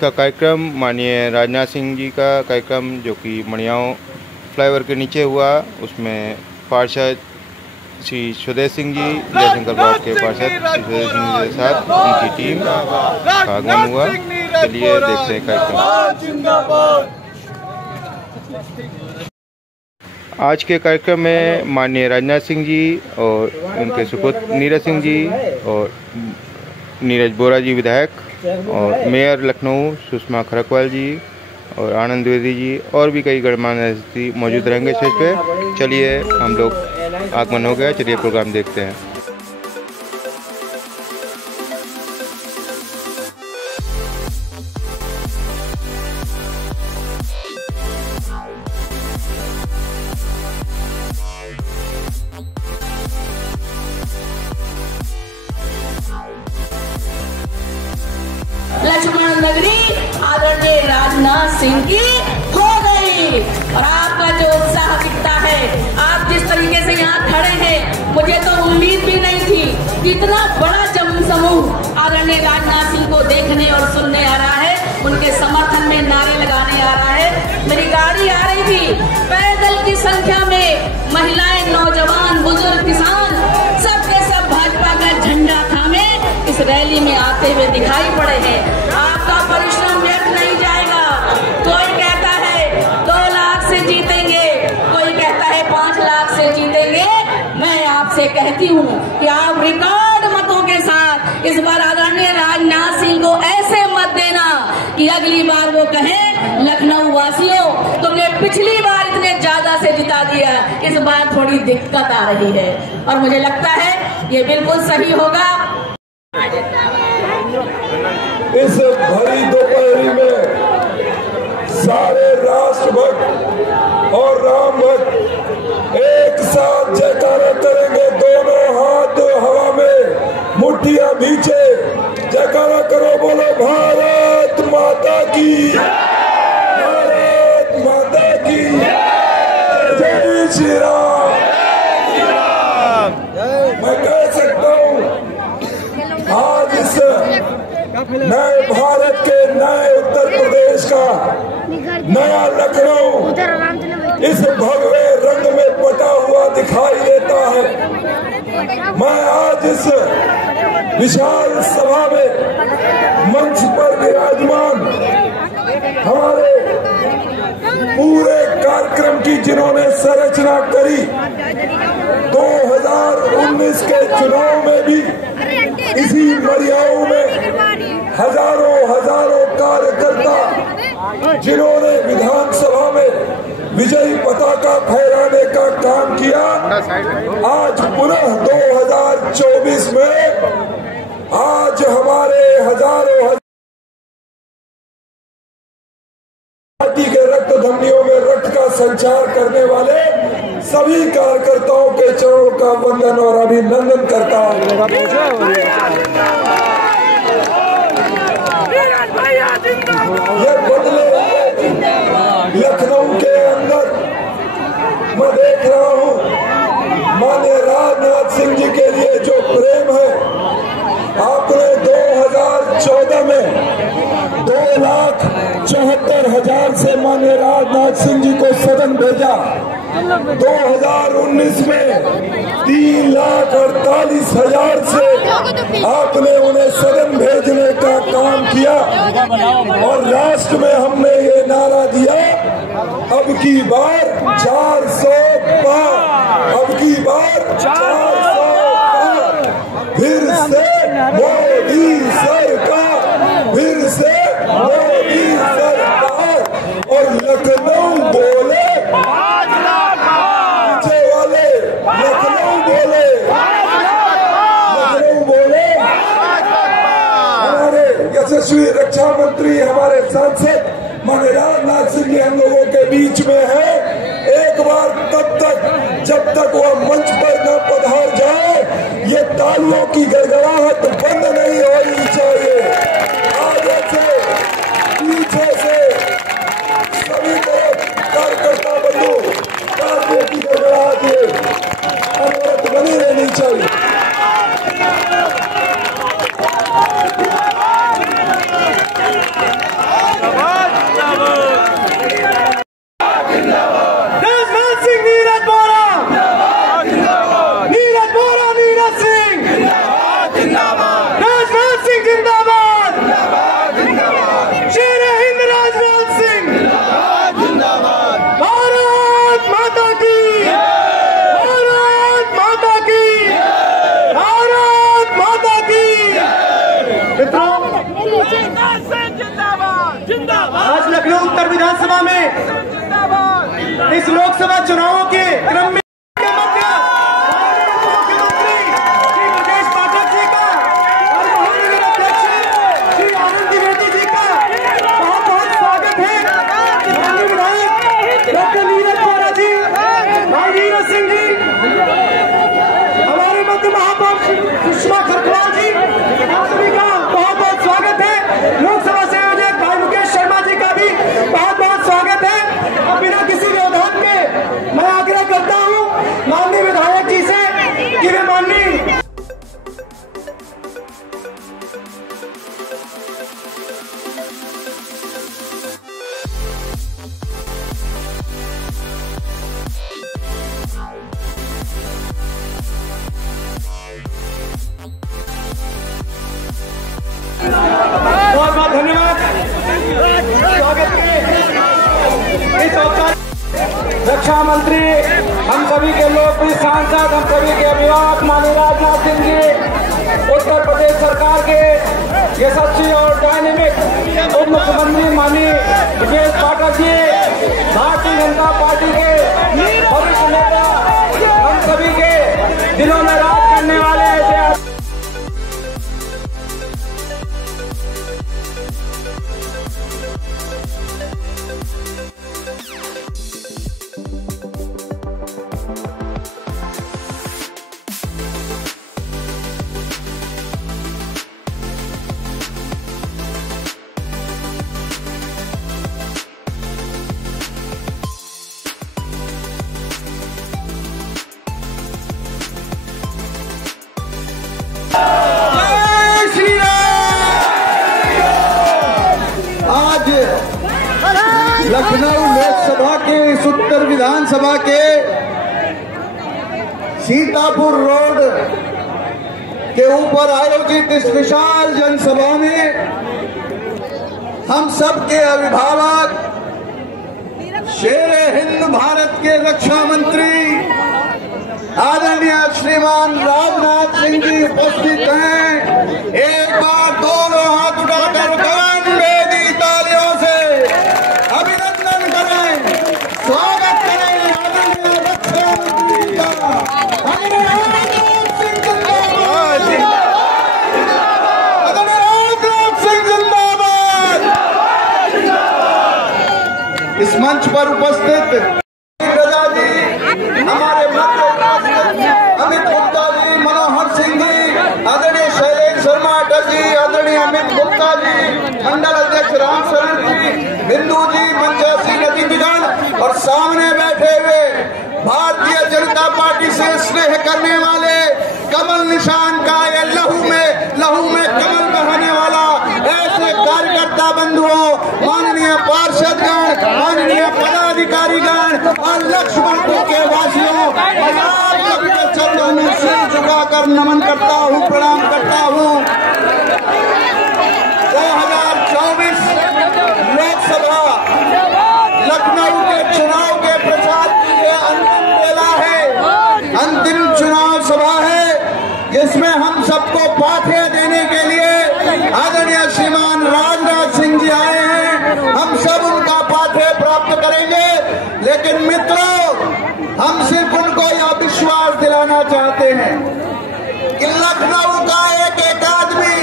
का कार्यक्रम माननीय राजनाथ सिंह जी का कार्यक्रम जो कि मणियाओं फ्लाईओवर के नीचे हुआ, उसमें पार्षद श्री स्वदेश सिंह जी, जयशंकर ब्लॉक के पार्षद स्वदेश सिंह जी के साथ उनकी टीम का आगमन हुआ। चलिए देखते हैं कार्यक्रम। आज के कार्यक्रम में माननीय राजनाथ सिंह जी और उनके सुपुत्र नीरज सिंह जी और नीरज बोरा जी विधायक और मेयर लखनऊ सुषमा खरकवाल जी और आनंद द्विवेदी जी और भी कई गणमान्य अतिथि मौजूद रहेंगे स्टेज पे। चलिए हम लोग आगमन हो गया, चलिए प्रोग्राम देखते हैं। लक्ष्मण नगरी आदरणीय राजनाथ सिंह की हो गई और आपका जो उत्साह दिखता है, आप जिस तरीके से यहाँ खड़े हैं, मुझे तो उम्मीद भी नहीं थी कि इतना बड़ा जन समूह आदरणीय राजनाथ सिंह को देखने और सुनने आ रहा है, उनके समर्थन में नारे लगाने आ रहा है। मेरी गाड़ी आ रही थी, पैदल की संख्या में महिलाएं, नौजवान, बुजुर्ग, किसान सबके सब भाजपा का झंडा थामे इस रैली में आते हुए दिखाई पड़े हैं। आपका परिश्रम व्यर्थ नहीं जाएगा। कोई कहता है 2 लाख से जीतेंगे, कोई कहता है 5 लाख से जीतेंगे। मैं आपसे कहती हूँ कि आप रिकॉर्ड मतों के साथ इस बार आदरणीय राजनाथ सिंह को ऐसे मत देना कि अगली बार वो कहें लखनऊ वासियों तुमने पिछली बार इतने ज्यादा से जिता दिया, इस बार थोड़ी दिक्कत आ रही है। और मुझे लगता है ये बिल्कुल सही होगा। इस भरी दोपहरी में सारे राष्ट्रभक्त और राम भक्त एक साथ जयकारा करेंगे, दोनों हाथ हवा में, मुट्ठियां नीचे, जयकारा करो, बोलो भारत माता की, भारत माता की, जय श्री राम। मैं कह सकता हूँ आज इस नए भारत के, नए उत्तर प्रदेश का नया लखनऊ इस भगवे रंग में पटा हुआ दिखाई देता है। मैं आज इस विशाल सभा में मंच पर विराजमान हमारे पूरे कार्यक्रम की जिन्होंने संरचना करी, 2019 के चुनाव में भी इसी मरियाओं में हजारों कार्यकर्ता जिन्होंने विधानसभा में विजयी पताका फहराने का काम किया, आज पुनः 2024 में आज हमारे हजारों पार्टी के रक्त धमनियों में रक्त का संचार करने वाले सभी कार्यकर्ताओं के चरणों का वंदन और अभिनंदन करता हूँ। ये बदले लखनऊ के अंदर मैं देख रहा हूँ माननीय राजनाथ सिंह जी के लिए जो प्रेम है, आपने 2014 में 2,74,000 से माननीय राजनाथ सिंह जी को सदन भेजा, 2019 में 3,48,000 से आपने उन्हें सदन भेजने का काम किया और राष्ट्र में हमने ये नारा दिया, अब की बार 400 पार, अब की बार 400 पार, फिर से मोदी सरकार, फिर से मोदी सरकार। और लखनऊ बोले, पीछे वाले लखनऊ बोले, लखनऊ बोले। हमारे यशस्वी रक्षा मंत्री, हमारे सांसद माननीय राजनाथ सिंह जी हम लोगों के बीच में है। एक बार तब तक जब तक वह मंच पर न पधार जाए, ये तालियों की गड़गड़ाहट बंद नहीं होनी चाहिए। आगे से, पीछे से, सभी तरफ कार्यकर्ता बंधु तालियों की गड़गड़ाहट अनवरत बनी रहनी चाहिए। विधानसभा में इस लोकसभा चुनावों के क्रम में सुषमा खरकवाल जी, आप सभी का बहुत बहुत स्वागत है। लोकसभा से आयोजक भाई मुकेश शर्मा जी का भी बहुत बहुत स्वागत है। अब बिना किसी व्यवधान के मैं आग्रह करता हूं माननीय विधायक जी से कि वे माननीय बहुत बहुत धन्यवाद। स्वागत इस अवसर रक्षा मंत्री, हम सभी के लोकप्रिय सांसद, हम सभी के अभिभावक माननीय राजनाथ सिंह जी, उत्तर प्रदेश सरकार के यशस्वी और डायनेमिक उप मुख्यमंत्री माननीय ब्रजेश पाठक जी, भारतीय जनता पार्टी के वरिष्ठ नेता, हम सभी के दिलों में राज करने वाले ऐसे लखनऊ लोकसभा के इस उत्तर विधानसभा के सीतापुर रोड के ऊपर आयोजित इस विशाल जनसभा में हम सब के अभिभावक, शेरे हिंद भारत के रक्षा मंत्री आदरणीय श्रीमान राजनाथ सिंह जी उपस्थित हैं। एक बार दोनों हाथ उठाकर गगनभेदी तालियों से अभिनंदन करें, स्वागत करें आदरणीय रक्षा मंत्री का। आदरणीय राजनाथ सिंह जिंदाबाद, आदरणीय राजनाथ सिंह जिंदाबाद। इस मंच पर उपस्थित हमारे अमित गुप्ता जी, मनोहर सिंह जी, आदरणीय शैलेश शर्मा अटल जी, आदरणीय अमित गुप्ता जी, मंडल अध्यक्ष राम शरण जी, बिंदु जी, मंचासी नदीगण और सामने बैठे हुए भारतीय जनता पार्टी से स्नेह करने वाले, कमल निशान का या लहू में कमल बहाने वाला ऐसे कार्यकर्ता बंधुओं, माननीय पार्षदगण, माननीय पदाधिकारीगण और लक्ष्मणपुर के वासियों, आप सबके चरणों में सिर झुकाकर नमन करता हूँ, प्रणाम करता हूँ। 2024 लोकसभा लखनऊ के चुनाव के प्रचार की ये अंतिम बेला है, अंतिम चुनाव सभा है, जिसमें हम सबको पाठ्य देने के लिए आदरणीय श्रीमान राजनाथ सिंह जी आए हैं। हम सब उनका पाठ्य प्राप्त करेंगे, लेकिन मित्रों, हम सिर्फ उनको यह विश्वास दिलाना चाहते हैं कि लखनऊ का एक आदमी,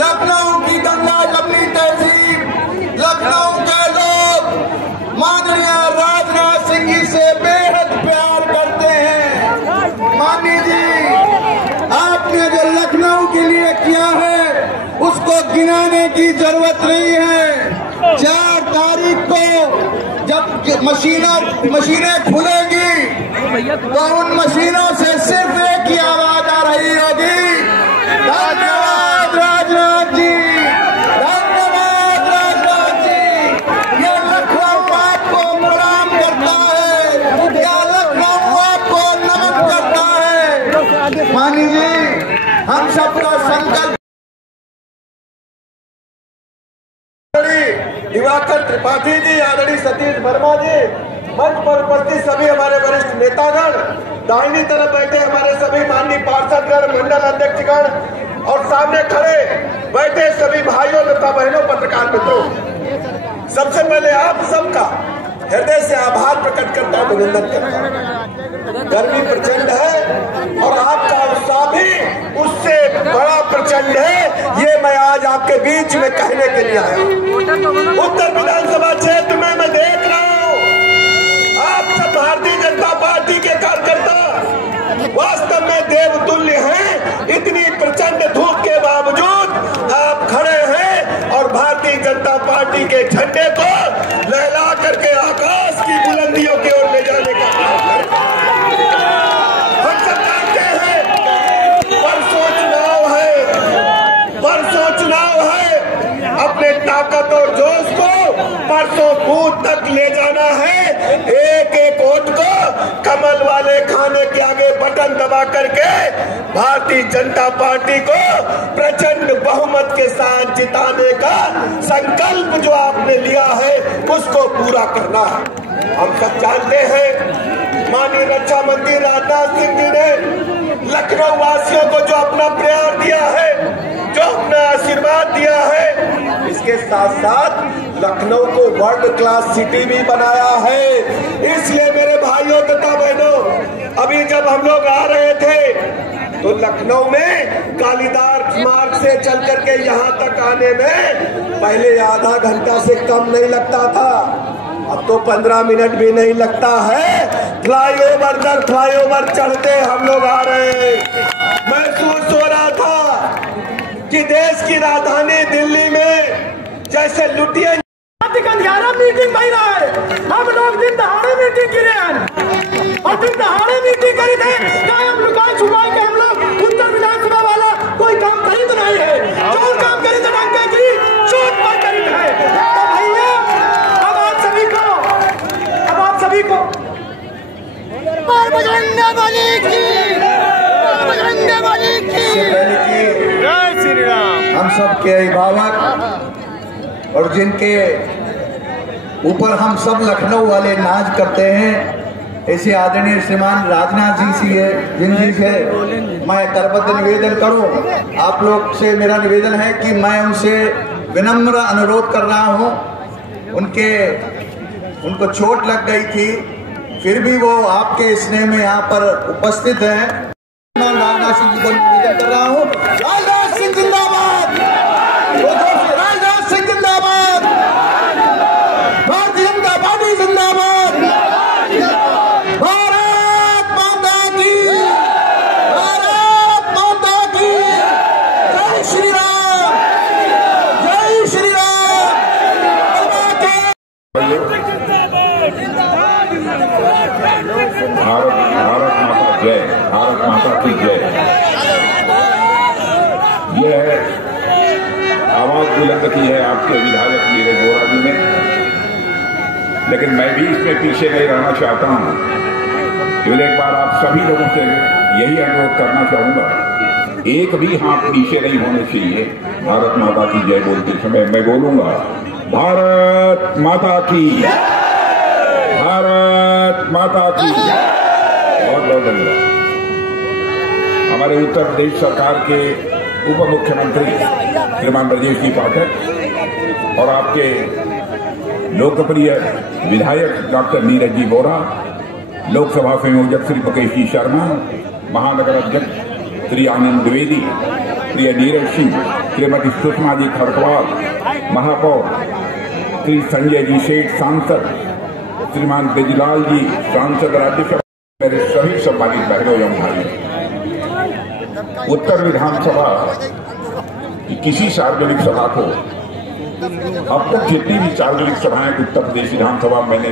लखनऊ की गंगा जमनी तहजीब, लखनऊ के लोग माननीय राजनाथ सिंह जी से बेहद प्यार करते हैं। माननीय जी, आपने जो लखनऊ के लिए किया है उसको गिनाने की जरूरत नहीं है। 4 तारीख को जब मशीनें खुलेगी तो उन मशीनों से सिर्फ एक ही आवाज आ रही होगी, धन्यवाद राजनाथ जी, धन्यवाद राजनाथ जी। यह लखनऊ आपको प्रणाम करता है, यह लखनऊ आपको नमन करता है। माननीय जी, हम सबका संकल्प, दिवाकर त्रिपाठी जी, आदरणीय सतीश वर्मा जी, मंच पर उपस्थित सभी हमारे वरिष्ठ नेतागण, दाहिनी तरफ बैठे हमारे सभी माननीय पार्षदगण, मंडल अध्यक्षगण और सामने खड़े बैठे सभी भाइयों तथा बहनों पत्रकार मित्रों, सबसे पहले आप सबका हृदय से आभार प्रकट करता हूं, अभिनंदन करता हूं। गर्मी प्रचंड है और आपका उत्साह भी उससे बड़ा प्रचंड है, ये मैं आज आपके बीच में कहने के लिए आया हूं। उत्तर विधानसभा क्षेत्र में मैं देख रहा हूं आप सब भारतीय जनता पार्टी के कार्यकर्ता वास्तव में देवतुल्य हैं। इतनी प्रचंड धूप के बावजूद आप खड़े हैं और भारतीय जनता पार्टी के झंडे को लहला करके आकाश की बुलंदियों की ओर ले जाने का हम सब जानते हैं। परसों चुनाव है, अपने ताकत और जोश को परसों बूथ तक ले जाना है। एक एक वोट को कमल वाले खाने के आगे बटन दबा करके भारतीय जनता पार्टी को प्रचंड बहुमत के साथ जिताने का संकल्प जो आपने लिया है उसको पूरा करना है। हम सब जानते हैं माननीय रक्षा मंत्री राजनाथ सिंह जी ने लखनऊ वासियों को जो अपना प्यार दिया है, जो अपना आशीर्वाद दिया है, इसके साथ साथ लखनऊ को वर्ल्ड क्लास सिटी भी बनाया है। इसलिए मेरे भाइयों तथा बहनों, अभी जब हम लोग आ रहे थे तो लखनऊ में कालीदार मार्ग से चल करके यहाँ तक आने में पहले आधा घंटा से कम नहीं लगता था, अब तो 15 मिनट भी नहीं लगता है। फ्लाईओवर दर फ्लाईओवर चढ़ते हम लोग आ रहे हैं। महसूस हो रहा था कि देश की राजधानी दिल्ली में जैसे लुटिया मीटिंग बन रहा है, हम लोग दिन दहाड़े मीटिंग गिरे हैं और दिन दहाड़े मीटिंग करी थे। हम लुकाए छुपाए के हम लोग उत्तर विधानसभा वाला कोई काम करी तो नहीं है, जो काम करी तो डंके की चोट पर करी है। तो भैया अब आप सभी को जय श्री राम। हम सब के अभिभावक और जिनके ऊपर हम सब लखनऊ वाले नाज करते हैं, ऐसे आदरणीय श्रीमान राजनाथ जी से मैं करबद्ध निवेदन करूं। आप लोग से मेरा निवेदन है कि मैं उनसे विनम्र अनुरोध कर रहा हूं। उनको चोट लग गई थी, फिर भी वो आपके स्नेह में यहाँ पर उपस्थित हैं। राजनाथ सिंह जी को निवेदन कर रहा हूँ, राजनाथ सिंह जिंदाबाद, राजनाथ सिंह जिंदाबाद, भारतीय जनता पार्टी जिंदाबाद, भारत माता की, भारत माता की, जय श्री राम, जय श्री राम। भारत माता जय, भारत माता की जय। यह आवाज बुलंद की है आपके विधायक नीरज बोरा जी ने, लेकिन मैं भी इसमें पीछे नहीं रहना चाहता हूं। केवल एक बार आप सभी लोगों से यही अनुरोध करना चाहूंगा, एक भी हाथ पीछे नहीं होने चाहिए। भारत माता की जय बोलते समय मैं बोलूंगा, भारत माता की, भारत माता की। बहुत बहुत धन्यवाद। हमारे उत्तर प्रदेश सरकार के उप मुख्यमंत्री श्रीमान ब्रजेश जी पाठक और आपके लोकप्रिय विधायक डॉक्टर नीरज जी बोरा, लोकसभा संयोजक श्री मुकेश जी शर्मा, महानगर अध्यक्ष श्री आनंद द्विवेदी, प्रिय नीरज सिंह, श्रीमती सुषमा जी खड़कवाल, महापौर श्री संजय जी सेठ, सांसद श्रीमान ब्रजलाल जी, सांसद राज्यसभा, मेरे सभी सम्मानित बहनों एवं भाइयों, उत्तर विधानसभा की किसी सार्वजनिक सभा को अब तक जितनी भी सार्वजनिक सभाएं उत्तर प्रदेश विधानसभा में मैंने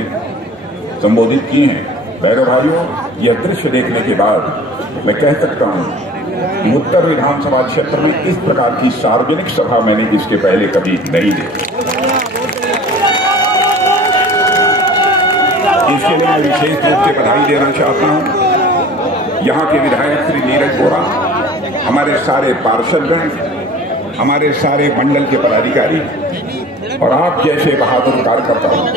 संबोधित की हैं, बहनों भाइयों, यह दृश्य देखने के बाद मैं कह सकता हूं कि उत्तर विधानसभा क्षेत्र में इस प्रकार की सार्वजनिक सभा मैंने इसके पहले कभी नहीं देखी। इसके लिए मैं विशेष रूप से बधाई देना चाहता हूं यहाँ के विधायक श्री नीरज बोरा, हमारे सारे पार्षदगण, हमारे सारे मंडल के पदाधिकारी और आप जैसे बहादुर कार्यकर्ताओं।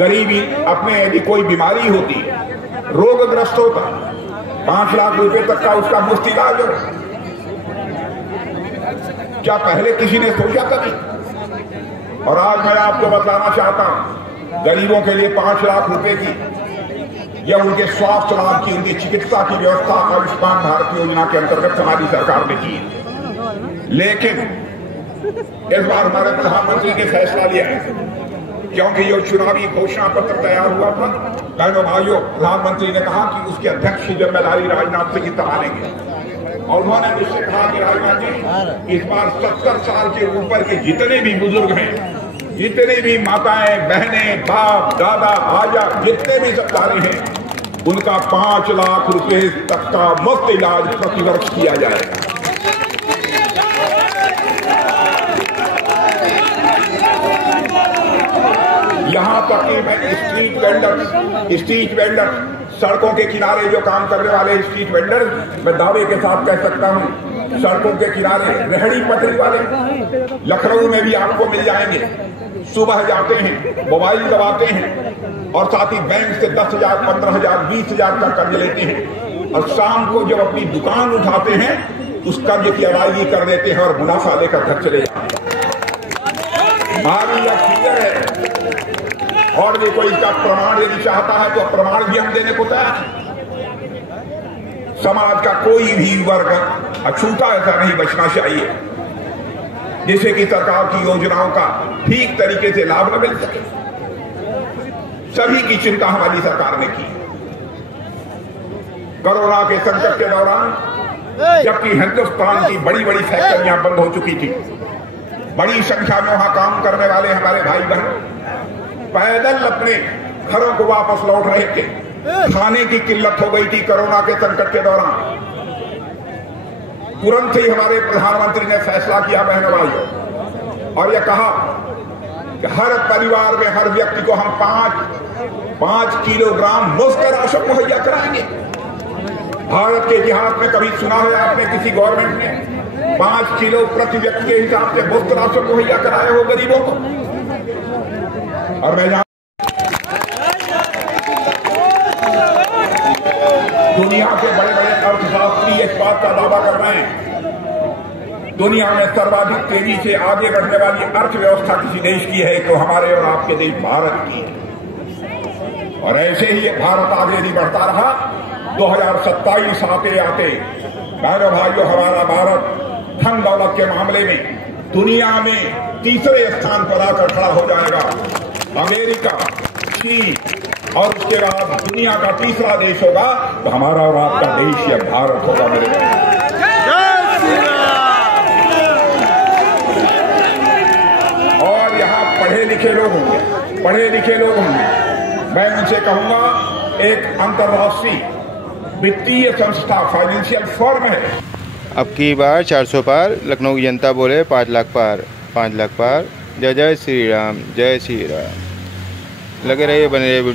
गरीबी अपने यदि कोई बीमारी होती, रोगग्रस्त होता, 5 लाख रुपए तक का उसका मुफ्त इलाज हो। क्या पहले किसी ने सोचा कभी? और आज मैं आपको बताना चाहता हूं, गरीबों के लिए 5 लाख रुपए की या उनके स्वास्थ्य लाभ की, उनकी चिकित्सा की व्यवस्था आयुष्मान भारत योजना के अंतर्गत हमारी सरकार ने की। लेकिन इस बार हमारे प्रधानमंत्री ने फैसला लिया है, क्योंकि ये चुनावी घोषणा पत्र तैयार हुआ था। बहनों भाइयों, प्रधानमंत्री ने कहा कि उसके अध्यक्ष की जिम्मेदारी राजनाथ सिंह संभालेंगे और उन्होंने मुझसे कहा कि राजनाथ जी, इस बार 70 साल के ऊपर के जितने भी बुजुर्ग हैं, जितने भी माताएं, बहनें, बाप, दादा, भाजा, जितने भी सरकारी हैं, उनका 5 लाख रुपए तक का मुफ्त इलाज प्रतिवर्ष किया जाएगा। यहां तक कि मैं स्ट्रीट वेंडर, सड़कों के किनारे जो काम करने वाले स्ट्रीट वेंडर, मैं दावे के साथ कह सकता हूं, सड़कों के किनारे रेहड़ी पटरी वाले लखनऊ में भी आपको मिल जाएंगे। सुबह जाते हैं, मोबाइल दबाते हैं और साथ ही बैंक से 10,000, 15,000, 20,000 का कर्ज लेते हैं और शाम को जब अपनी दुकान उठाते हैं उस कर्ज की अदायगी कर देते हैं और मुनाफा लेकर घर चले जाते हैं। भारी या क्लियर है। और भी कोई इसका प्रमाण यदि चाहता है तो प्रमाण भी हम देने को तैयार हैं। समाज का कोई भी वर्ग अछूता ऐसा नहीं बचना चाहिए जिससे कि सरकार की योजनाओं का ठीक तरीके से लाभ न मिल सके। सभी की चिंता हमारी सरकार ने की। कोरोना के संकट के दौरान जबकि हिंदुस्तान की बड़ी बड़ी फैक्ट्रियां बंद हो चुकी थी, बड़ी संख्या में वहां काम करने वाले हमारे भाई बहन पैदल अपने घरों को वापस लौट रहे थे। खाने की किल्लत हो गई थी कोरोना के संकट के दौरान। तुरंत ही हमारे प्रधानमंत्री ने फैसला किया बहनों भाइयों, और यह कहा कि हर परिवार में हर व्यक्ति को हम 5 किलोग्राम मुफ्त राशन मुहैया कराएंगे। भारत के इतिहास में कभी सुना है आपने किसी गवर्नमेंट ने 5 किलो प्रति व्यक्ति के हिसाब से मुफ्त राशन मुहैया कराए हो गरीबों को? और मैं दुनिया के बड़े बड़े अर्थशास्त्री इस बात का दावा कर रहे हैं, दुनिया में सर्वाधिक तेजी से आगे बढ़ने वाली अर्थव्यवस्था किसी देश की है तो हमारे और आपके देश भारत की है। और ऐसे ही भारत आगे नहीं बढ़ता रहा, 2027 आते आते बहनों भाइयों, हमारा भारत धन दौलत के मामले में दुनिया में तीसरे स्थान पर आकर खड़ा हो जाएगा। अमेरिका, चीन और उसके बाद दुनिया का तीसरा देश होगा तो हमारा और आपका देश या भारत होगा। मेरे और यहाँ पढ़े लिखे लोग होंगे, मैं उनसे कहूंगा एक अंतर्राष्ट्रीय वित्तीय संस्था फाइनेंशियल फर्म है। अब की बार 400 पार, लखनऊ की जनता बोले 5 लाख पार, 5 लाख पार। जय जय श्री राम, जय श्री राम। लगे रहिए, बने रहिए वीडियो।